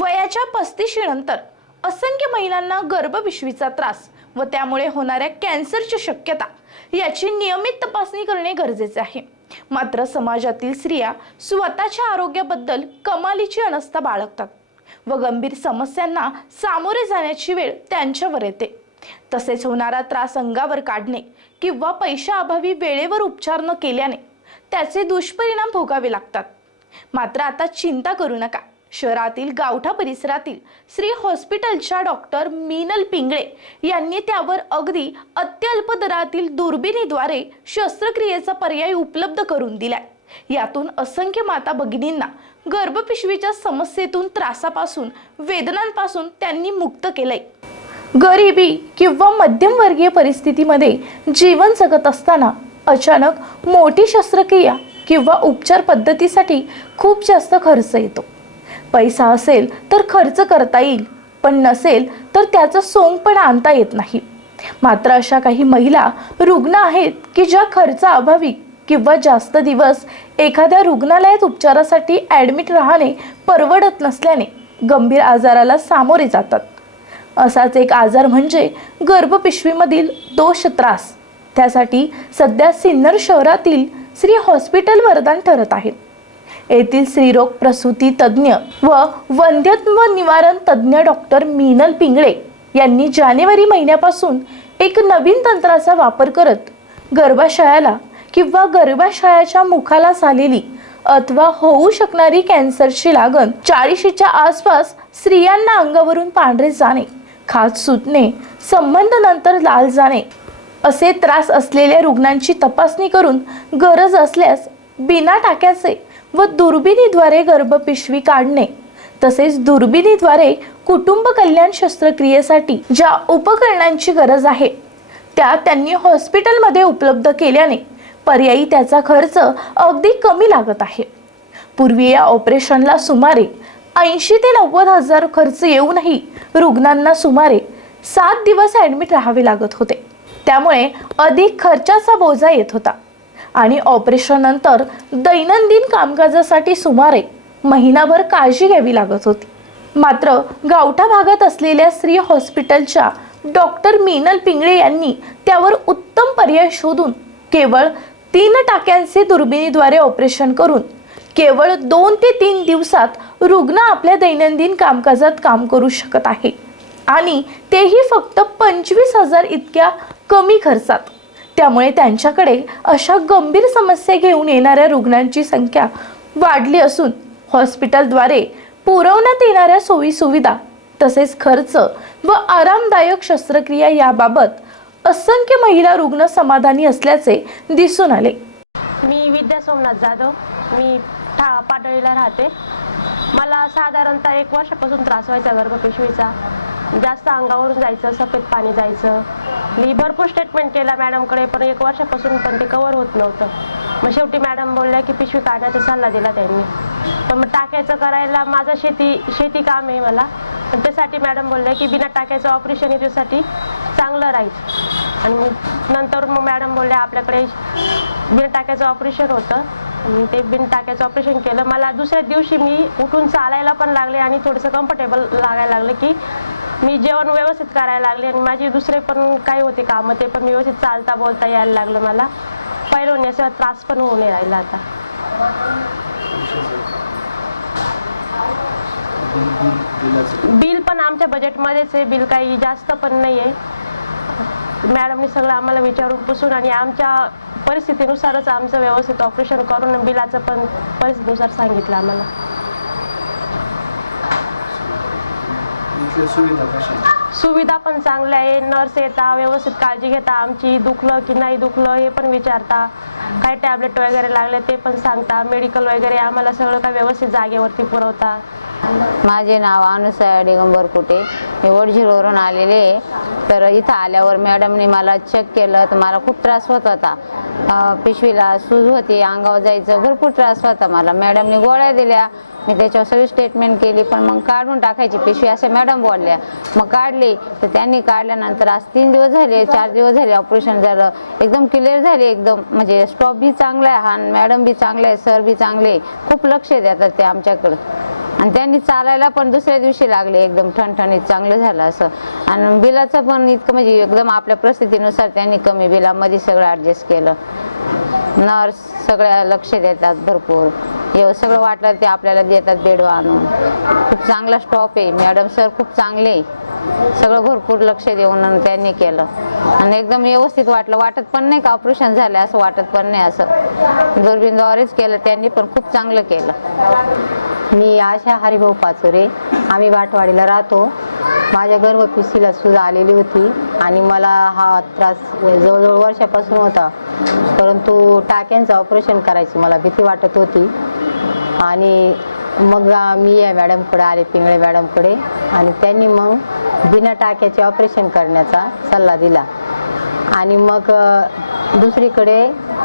वयाच्या पस्तीशीनंतर असंख्य महिलांना गर्भपिशवीचा त्रास व त्यामुळे होणाऱ्या कॅन्सरची शक्यता याची नियमित तपासणी करणे गरजेचे आहे. मात्र समाजातील स्त्रिया स्वतःच्या आरोग्याबद्दल कमालीची अनस्था बाळगतात व गंभीर समस्यांना सामोरे जाण्याची वेळ त्यांच्यावर येते. तसेच होणारा त्रास अंगावर काढणे किंवा पैशाअभावी वेळेवर उपचार न केल्याने त्याचे दुष्परिणाम भोगावे लागतात. मात्र आता चिंता करू नका. शहरातील गावठा परिसरातील श्री हॉस्पिटलच्या डॉक्टर मीनल पिंगळे यांनी त्यावर अगदी अत्यल्प दरातील दुर्बिणीद्वारे शस्त्रक्रियेचा पर्याय उपलब्ध करून दिलाय. यातून असंख्य माता भगिनींना गर्भपिशवीच्या समस्येतून त्रासापासून वेदनांपासून त्यांनी मुक्त केलंय. गरिबी किंवा मध्यमवर्गीय परिस्थितीमध्ये जीवन जगत असताना अचानक मोठी शस्त्रक्रिया किंवा उपचार पद्धतीसाठी खूप जास्त खर्च येतो. पैसा असेल तर खर्च करता येईल पण नसेल तर त्याचं सोंग पण आणता येत नाही. मात्र अशा काही महिला रुग्ण आहेत की ज्या खर्चाअभावी किंवा जास्त दिवस एखाद्या रुग्णालयात उपचारासाठी ॲडमिट राहणे परवडत नसल्याने गंभीर आजाराला सामोरे जातात. असाच एक आजार म्हणजे गर्भपिशवीमधील दोष त्रास. त्यासाठी सध्या सिन्नर शहरातील श्री हॉस्पिटल वरदान ठरत आहेत येथील स्त्रीरोग प्रसूती तज्ज्ञ व वंध्यत्व निवारण तज्ज्ञ डॉक्टर मीनल पिंगळे यांनी जानेवारी महिन्यापासून एक नवीन तंत्राचा वापर करत गर्भाशयाला किंवा गर्भाशयाच्या मुखाला झालेली अथवा होऊ शकणारी कॅन्सरची लागण चाळीशीच्या आसपास स्त्रियांना अंगावरून पांढरे जाणे खाज सुटणे संबंध नंतर लाल जाणे असे त्रास असलेल्या रुग्णांची तपासणी करून गरज असल्यास बिना टाक्याचे व दुर्बिणीद्वारे गर्भपिशवी काढणे. तसेच दुर्बिणीद्वारे कुटुंब कल्याण शस्त्रक्रियेसाठी ज्या उपकरणांची गरज आहे त्या त्यांनी हॉस्पिटलमध्ये उपलब्ध केल्याने पर्यायी त्याचा खर्च अगदी कमी लागत आहे. पूर्वी या ऑपरेशनला सुमारे ऐंशी ते नव्वद हजार खर्च येऊनही रुग्णांना सुमारे सात दिवस ॲडमिट राहावे लागत होते. त्यामुळे अधिक खर्चाचा बोजा येत होता. आणि ऑपरेशननंतर दैनंदिन कामकाजासाठी सुमारे महिनाभर काळजी घ्यावी लागत होती. मात्र गावठा भागात असलेल्या स्त्री हॉस्पिटलच्या डॉक्टर मीनल पिंगळे यांनी त्यावर उत्तम पर्याय शोधून केवळ तीन टाक्यांचे दुर्बिणीद्वारे ऑपरेशन करून केवळ दोन ते तीन दिवसात रुग्ण आपल्या दैनंदिन कामकाजात काम करू शकत आहे. आणि तेही फक्त पंचवीस हजार इतक्या कमी खर्चात. त्यामुळे त्यांच्याकडे अशा गंभीर समस्या घेऊन येणाऱ्या रुग्णांची संख्या वाढली असून हॉस्पिटलद्वारे पुरवण्यात येणाऱ्या सोयीसुविधा तसेच खर्च व आरामदायक शस्त्रक्रिया याबाबत असंख्य महिला रुग्ण समाधानी असल्याचे दिसून आले. मी विद्या सोमनाथ जाधव. मी ठा पाटळीला राहते. मला साधारणतः एक वर्षापासून त्रास व्हायचा गर्भपेशवीचा. जास्त अंगावरून जायचं सफेद पाणी जायचं. मी भरपूर स्टेटमेंट केला मॅडमकडे पण एक वर्षापासून पण ते कवर होत नव्हतं. मग शेवटी मॅडम बोलल्या की पिशवी काढण्याचा सल्ला दिला त्यांनी. पण मग टाक्याचं करायला माझं शेती शेती काम आहे मला. पण त्यासाठी मॅडम बोलल्या की बिना टाक्याचं ऑपरेशन याच्यासाठी चांगलं राहील. आणि मग नंतर मग मॅडम बोलल्या आपल्याकडे बिन टाक्याचं ऑपरेशन होतं. ते बिन टाक्याचं ऑपरेशन केलं. मला दुसऱ्या दिवशी मी उठून चालायला पण लागले आणि थोडंसं कम्फर्टेबल लागायला लागलं की मी जेवण व्यवस्थित करायला लागले आणि माझी दुसरे पण काही होते कामं ते पण व्यवस्थित चालता बोलता यायला लागलं मला. पैरवण्याचा त्रास पण होऊ नाही राहिला आता. बिल पण आमच्या बजेटमध्येच आहे बिल काही जास्त पण नाही आहे. मॅडमने सगळं आम्हाला विचारून पुसून आणि आमच्या परिस्थितीनुसारच आमचं व्यवस्थित ऑपरेशन करून बिलाचं पण परिस्थितीनुसार सांगितलं आम्हाला. इथल्या सुविधा कशा आहेत? सुविधा पण चांगल्या आहे नर्स येता व्यवस्थित काळजी घेता. आमची दुखलं की नाही दुखलं हे पण विचारता. काही टॅबलेट वगैरे लागले ते पण सांगता. मेडिकल वगैरे आम्हाला सगळं काही व्यवस्थित जागेवरती पुरवता. माझे नाव अनुसया दिगंबर कुटे. मी वडझिरवरून आलेले आहे. तर इथं आल्यावर मॅडमने मला चेक केलं तर मला खूप त्रास होत होता. पिशवीला सूज होती अंगावर जायचं भरपूर त्रास होता मला. मॅडमने गोळ्या दिल्या. मी त्याच्यावर सगळी स्टेटमेंट केली पण मग काढून टाकायची पिशवी असं मॅडम बोलल्या. मग काढली. तर त्यांनी काढल्यानंतर आज तीन दिवस झाले चार दिवस झाले ऑपरेशन झालं. एकदम क्लिअर झाले एकदम. म्हणजे स्टॉप बी चांगला आहे हा मॅडम बी चांगले आहे सर बी चांगले खूप लक्ष देतात ते आमच्याकडं. आणि त्यांनी चालायला पण दुसऱ्या दिवशी लागले एकदम ठणठणीत चांगलं झालं असं. आणि बिलाचं पण इतकं म्हणजे एकदम आपल्या परिस्थितीनुसार त्यांनी कमी बिलामध्ये सगळं ॲडजस्ट केलं. नर्स सगळ्या लक्ष देतात भरपूर. एवढं सगळं वाटलं ते आपल्याला देतात बेडवा आणून. खूप चांगला स्टॉप आहे. मॅडम सर खूप चांगले. आहे. सगळं भरपूर लक्ष देऊन त्यांनी केलं. आणि एकदम व्यवस्थित वाटलं. वाटत पण नाही का ऑपरेशन झालं असं वाटत पण नाही असं. दुर्बीनद्वारेच केलं. त्यांनी पण खूप चांगलं केलं. मी आशा हरिभाऊ पाचोरे. आम्ही वाटवाडीला राहतो. माझ्या गर्भपिशवीला सुद्धा आलेली होती आणि मला हा त्रास जवळजवळ वर्षापासून होता. परंतु टाक्यांचं ऑपरेशन करायची मला भीती वाटत होती. आणि मग मी या मॅडमकडे आले पिंगळे मॅडमकडे. आणि त्यांनी मग बिना टाक्याचे ऑपरेशन करण्याचा सल्ला दिला. आणि मग दुसरीकडे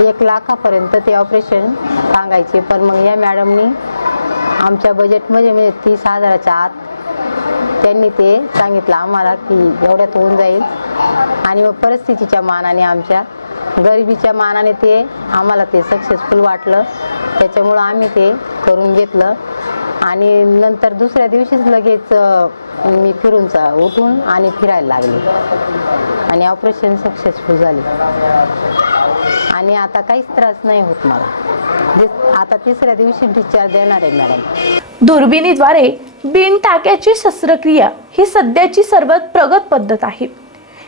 एक लाखापर्यंत ते ऑपरेशन सांगायचे. पण मग या मॅडमनी आमच्या बजेटमध्ये म्हणजे तीस हजाराच्या आत त्यांनी ते सांगितलं आम्हाला की एवढ्यात होऊन जाईल. आणि मग परिस्थितीच्या मानाने आमच्या गरिबीच्या मानाने ते आम्हाला ते सक्सेसफुल वाटलं. त्याच्यामुळं आम्ही ते करून घेतलं. आणि नंतर दुसऱ्या दिवशीच लगेच मी फिरून उठून आणि फिरायला लागले. आणि ऑपरेशन सक्सेसफुल झाले. आणि आता काहीच त्रास नाही होत मला. आता तिसऱ्या दिवशी डिस्चार्ज देणार आहे मॅडम दुर्बिणीद्वारे बिन टाक्याची शस्त्रक्रिया ही सध्याची सर्वात प्रगत पद्धत आहे.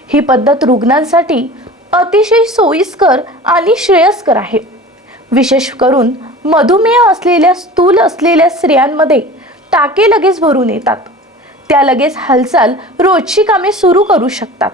ही पद्धत रुग्णांसाठी अतिशय सोयीस्कर आणि श्रेयस्कर आहे. विशेष करून मधुमेह असलेल्या स्थूल असलेल्या स्त्रियांमध्ये टाके लगेच भरून येतात. त्या लगेच हालचाल रोजची कामे सुरू करू शकतात.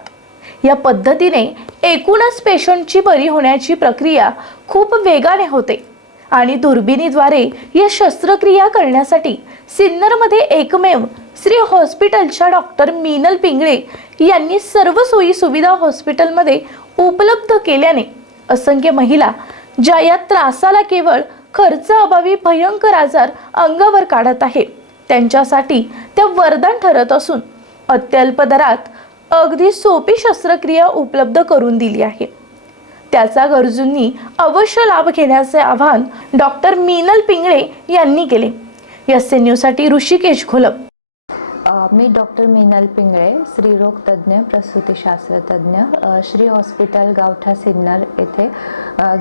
या पद्धतीने एकूणच पेशंटची बरी होण्याची प्रक्रिया खूप वेगाने होते आणि दुर्बिणीद्वारे या शस्त्रक्रिया करण्यासाठी सिन्नरमध्ये एकमेव श्री हॉस्पिटलच्या डॉक्टर मीनल पिंगळे यांनी सर्व सोयी सुविधा हॉस्पिटलमध्ये उपलब्ध केल्याने असंख्य महिला ज्या या त्रासाला केवळ खर्चाअभावी भयंकर आजार अंगावर काढत आहे. त्यांच्यासाठी त्या वरदान ठरत असून अत्यल्प दरात अगदी सोपी शस्त्रक्रिया उपलब्ध करून दिली आहे. त्याचा गरजूंनी अवश्य लाभ घेण्याचे आवाहन डॉक्टर मीनल पिंगळे यांनी केले. एस एन न्यूजसाठी ऋषिकेश घोलप मी डॉक्टर मीनल पिंगळे स्त्रीरोग तज्ज्ञ प्रसूतीशास्त्रतज्ञ श्री हॉस्पिटल गावठा सिन्नर येथे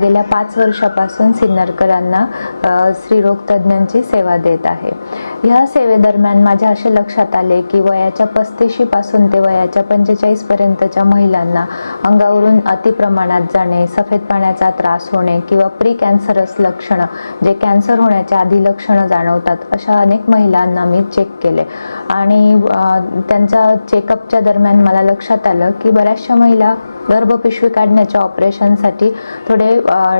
गेल्या पाच वर्षापासून सिन्नरकरांना स्त्रीरोग तज्ज्ञांची सेवा देत आहे. ह्या सेवेदरम्यान माझ्या असे लक्षात आले की वयाच्या पस्तीशीपासून ते वयाच्या पंचेचाळीसपर्यंतच्या महिलांना अंगावरून अतिप्रमाणात जाणे सफेद पाण्याचा त्रास होणे किंवा प्री कॅन्सरस लक्षणं जे कॅन्सर होण्याच्या आधी लक्षणं जाणवतात अशा अनेक महिलांना मी चेक केले. आणि आणि त्यांच्या चेकअपच्या दरम्यान मला लक्षात आलं की बऱ्याचशा महिला गर्भपिशवी काढण्याच्या ऑपरेशनसाठी थोडे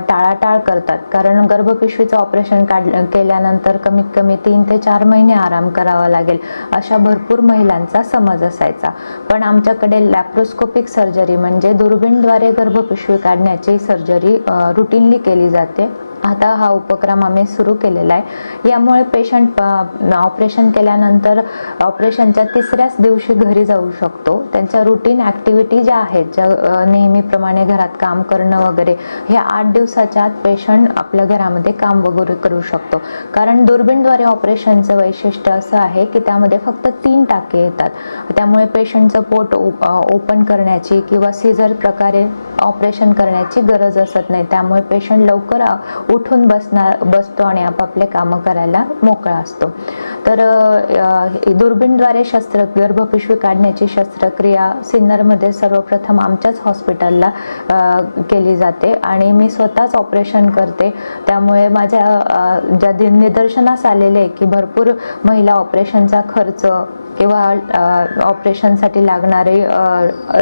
टाळाटाळ करतात. कारण गर्भपिशवीचं ऑपरेशन काढ केल्यानंतर कमीत कमी तीन ते चार महिने आराम करावा लागेल अशा भरपूर महिलांचा समज असायचा. पण आमच्याकडे लॅप्रोस्कोपिक सर्जरी म्हणजे दुर्बीणद्वारे गर्भपिशवी काढण्याची सर्जरी रुटीनली केली जाते. आता हा उपक्रम आम्ही सुरू केलेला आहे. यामुळे पेशंट ऑपरेशन केल्यानंतर ऑपरेशनच्या तिसऱ्याच दिवशी घरी जाऊ शकतो. त्यांच्या रुटीन ॲक्टिव्हिटी ज्या आहेत ज्या नेहमीप्रमाणे घरात काम करणं वगैरे हे आठ दिवसाच्या आत पेशंट आपल्या घरामध्ये काम वगैरे करू शकतो. कारण दुर्बीणद्वारे ऑपरेशनचं वैशिष्ट्य असं आहे की त्यामध्ये फक्त तीन टाके येतात. त्यामुळे पेशंटचं पोट ओपन करण्याची किंवा सिझर प्रकारे ऑपरेशन करण्याची गरज असत नाही. त्यामुळे पेशंट लवकर उठून बसणार बसतो आणि आपापले कामं करायला मोकळा असतो. तर हे दुर्बीणद्वारे शस्त्र गर्भपिशवी काढण्याची शस्त्रक्रिया सिन्नरमध्ये सर्वप्रथम आमच्याच हॉस्पिटलला केली जाते आणि मी स्वतःच ऑपरेशन करते. त्यामुळे माझ्या ज्या निदर्शनास आलेले आहे की भरपूर महिला ऑपरेशनचा खर्च किंवा ऑपरेशनसाठी लागणारे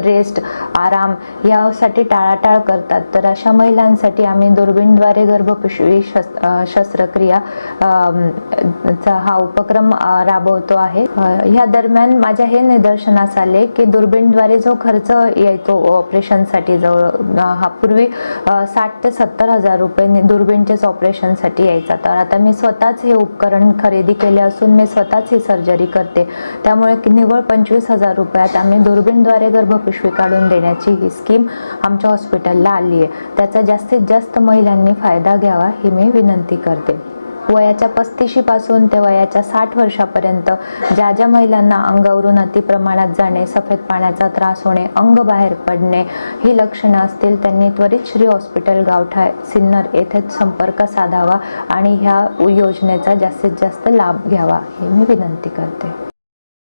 रेस्ट आराम यासाठी टाळाटाळ करतात. तर अशा महिलांसाठी आम्ही दुर्बीणद्वारे गर्भपिशवी शस् शस्त्रक्रिया चा हा उपक्रम राबवतो आहे. ह्या दरम्यान माझ्या हे निदर्शनास आले की दुर्बीणद्वारे जो खर्च येतो ऑपरेशनसाठी जवळ हा पूर्वी साठ ते सत्तर हजार रुपये दुर्बीणच्याच ऑपरेशनसाठी यायचा. तर आता मी स्वतःच हे उपकरण खरेदी केले असून मी स्वतःच ही सर्जरी करते. त्यामुळे निव्वळ पंचवीस हजार रुपयात आम्ही दुर्बीणद्वारे गर्भपिशवी काढून देण्याची ही स्कीम आमच्या हॉस्पिटलला आली आहे त्याचा जास्तीत जास्त महिलांनी फायदा घ्यावा ही मी विनंती करते. वयाच्या पस्तीशीपासून ते वयाच्या साठ वर्षापर्यंत ज्या ज्या महिलांना अंगावरून अतिप्रमाणात जाणे सफेद पाण्याचा त्रास होणे अंग बाहेर पडणे ही लक्षणं असतील त्यांनी त्वरित श्री हॉस्पिटल गावठा सिन्नर येथे संपर्क साधावा आणि ह्या योजनेचा जास्तीत जास्त लाभ घ्यावा ही मी विनंती करते.